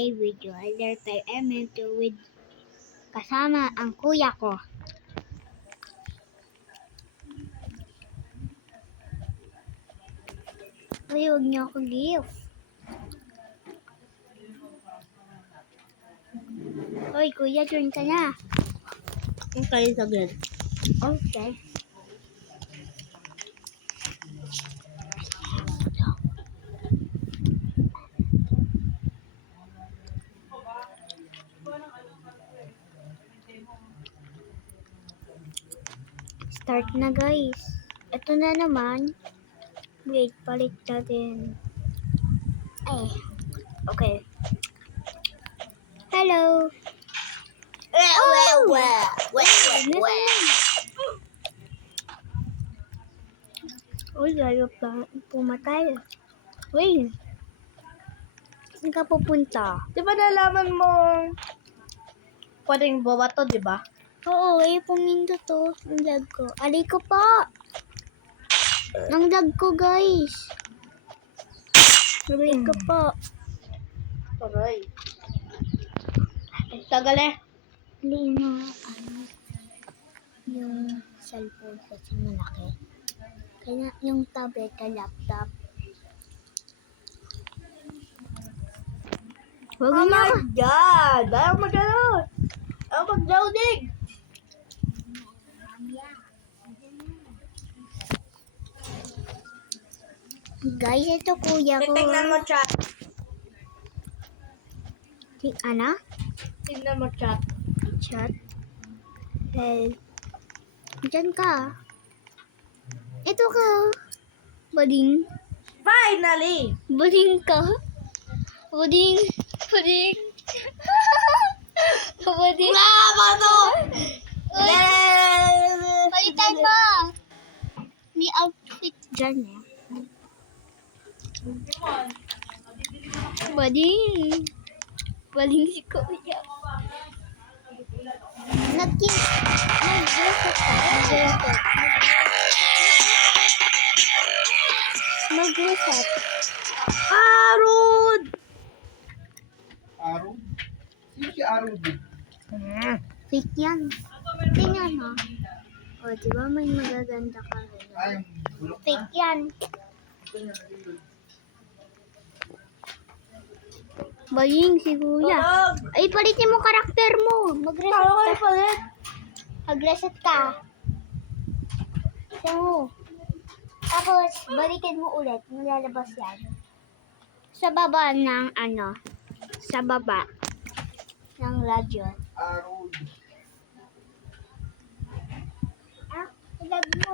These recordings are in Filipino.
today video. I letter M to with kasama ang kuya ko. Uy, huwag niyo ako gift. Uy, kuya, turn ka na. Okay, saglit. Okay. Start na guys. Ito na naman. Wait, palit natin. Ay. Okay. Hello. Uy, layo pa pumatay. Uy. Saan ka pupunta? Di ba nalaman mo pwedeng bawa to, di ba? Oo, pumindo to. Ang lag ko. Alay ko po. Ang lag ko, guys. Alay ko po. Aray. Tagal eh. Hindi na, yung cellphone kasi malaki. Kaya yung tablet ka laptop. Huwag Oh na my ako. God! Ayaw mag-ano! Ayaw mag-loading! Guys, ito kuya ko. Tingnan mo chat. Ano? Tingnan mo chat. Chat. Hey. Diyan ka. Ito ka. Bading. Finally! Bading ka. Bading. Bading. Bading. Tama to! Palitan mo. May outfit dyan eh. Bading. Bading si kuya. Mag-reset ka. Mag-reset. Arud! Arod? Sino si Arod? Fake yan. Tingnan mo. O, diba may magaganda ka rin. Ay, yung bulok na. Fake yan. Baling si kuya. Tulog! Ay, palitin mo karakter mo. Mag-reset Ayaw kayo ka. palit! Mag-reset ka. So, tapos, balikin mo ulit. Malalabas yan. Sa baba ng ano. Sa baba. Ng radyo. Arod. Ah, ilag mo.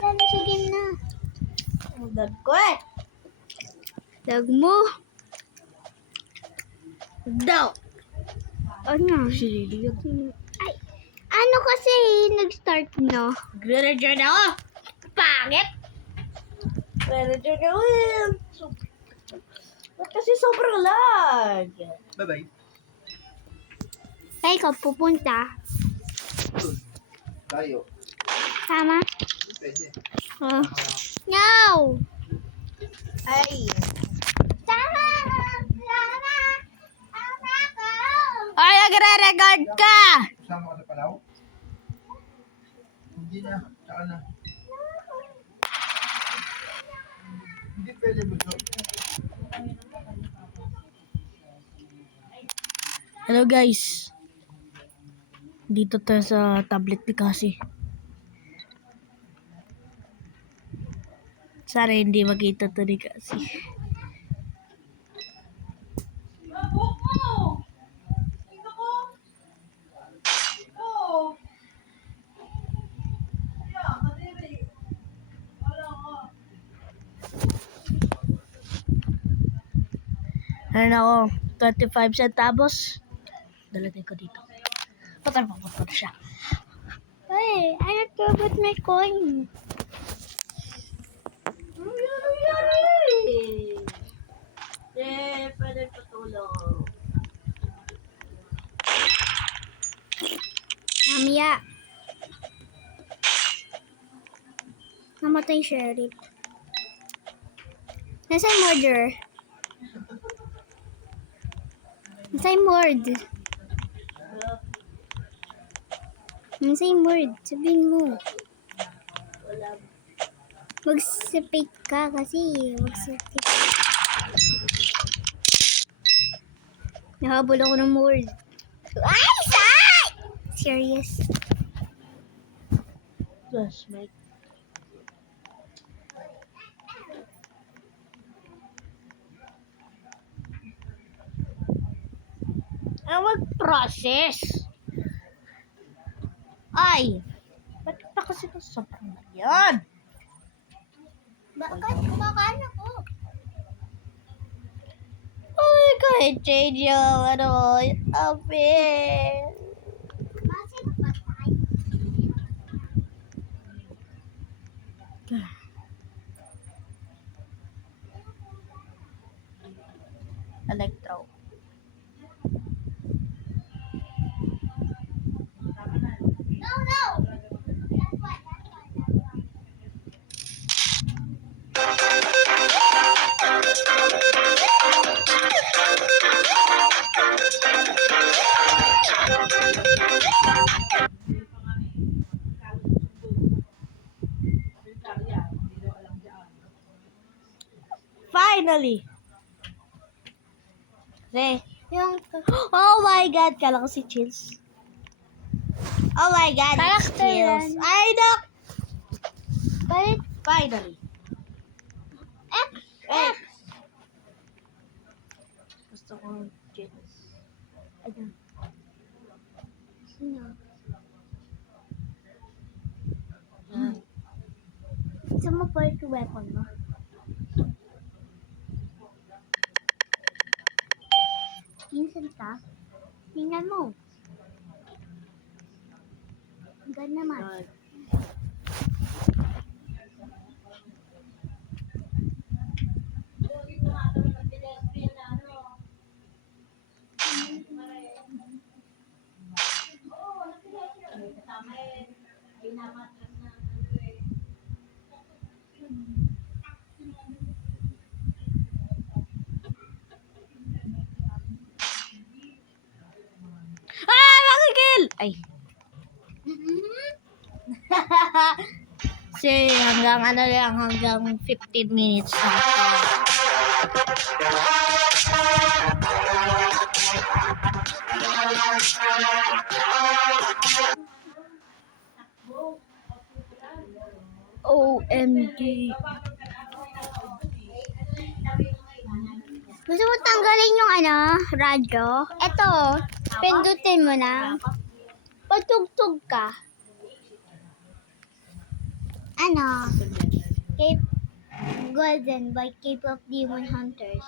Sana sige na. Ang dad ko eh! Ilag mo. Daw! Ano? Sili. Ay, ano kasi nag-start no? Gre-rejoin ako! Pangit. Gre-rejoin ako eh! Ba't kasi sobrang lag? Bye-bye. Ay, ikaw pupunta. Doon. Tayo. Tama? Pwede. Oh. No! Ay! Tama! Tama! Tama ko! Ay, nagre-record ka! Sama ka sa Palaw? Hindi na. Saka na. Hindi pwede gusto. Hello guys. Dito tayo sa tablet ni Kasi. Sana hindi makita to ni Kasi. Ano na ako? 25 centavos. Dalagay ko dito. Papunta siya. Hey, I don't care about my coin. Pwede patulong. Mamaya. Namatay sheriff. Nasaan murder? Same word. Same word. Sabihin mo. Mag-speak ka kasi. Mag-speak. Nahabol ako ng word. Ay! Say! Serious. Flashlight. Mag-process. Ay! Ba't pa kasi sobrang yan? Bakit? Kumakain ako. Ay, kahit change yung outfit. Kasi napatay. Electro. No, no! That's what. Finally! Re. Yung Oh my God! Kala ko si Chills. Oh my God! It's Character Chills. yan. Ay, nak! Balik. Finally. X. X. Gusto ko Chills. Ayan. Sino? Gusto mo pa yung weapon mo? Minsan ka? Tingnan mo. Gan naman. Ah! Makikil! Ay. Kasi hanggang hanggang 15 minutes na. OMG. Gusto mo tanggalin yung radyo? Eto, pindutin mo na. Patugtog ka. Cape Golden by Cape of Demon Hunters.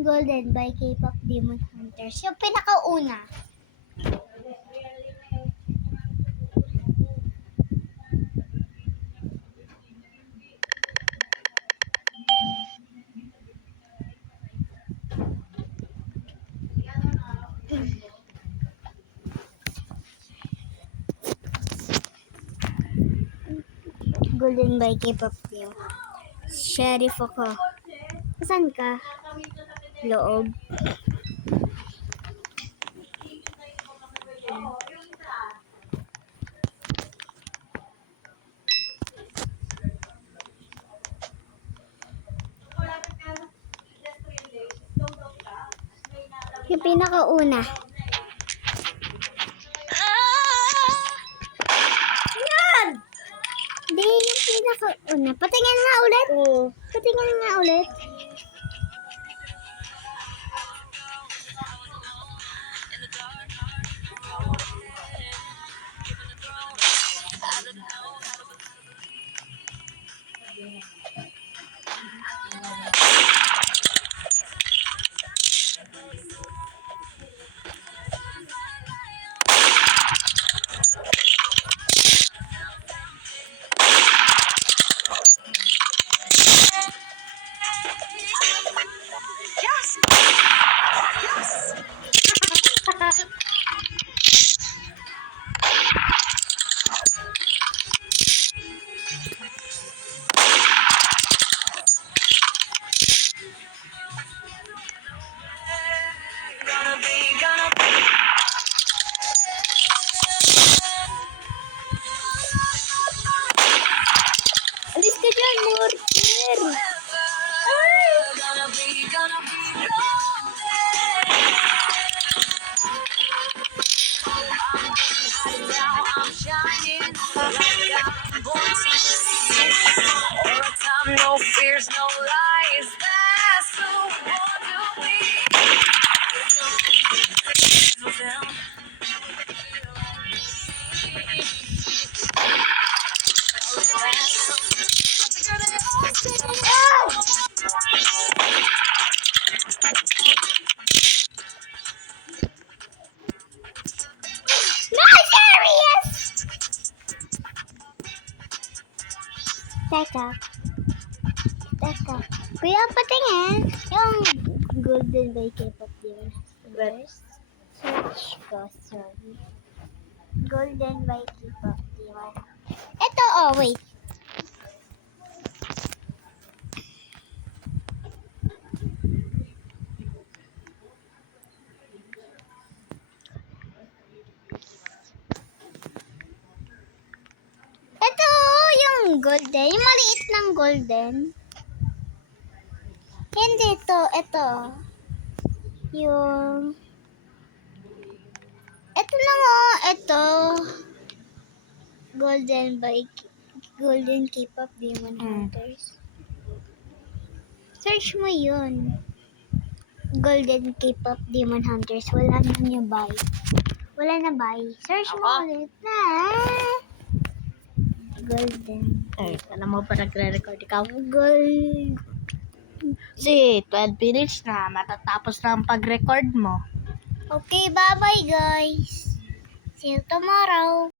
Golden by Cape of Demon Hunters. Yung pinakauna. Golden by Cape of Demon. Sheriff ako. Saan ka? Loob. Yung pinakauna. Yan! Hindi, yung pinakauna. Patingin nga ulit. Patingin nga ulit. No fears, no lies. That's who want to be. No, serious! Teka. Kuya, patingin. Yung Golden by K-pop Demon Hunters. Search ko, sorry. Golden by K-pop Demon. Ito, oh, wait. Ito, yung golden. Yung maliit ng golden. Hindi ito. Ito. Yung... Ito lang oh. Ito. Golden K-pop Demon Hunters. Search mo yun. Golden K-pop Demon Hunters. Wala na niya buy. Wala na buy. Search mo ulit. Golden. Ay, alam mo pa nagre-record ikaw? Gold. Kasi 12 minutes na, matatapos na ang pag-record mo. Okay, bye-bye guys. See you tomorrow.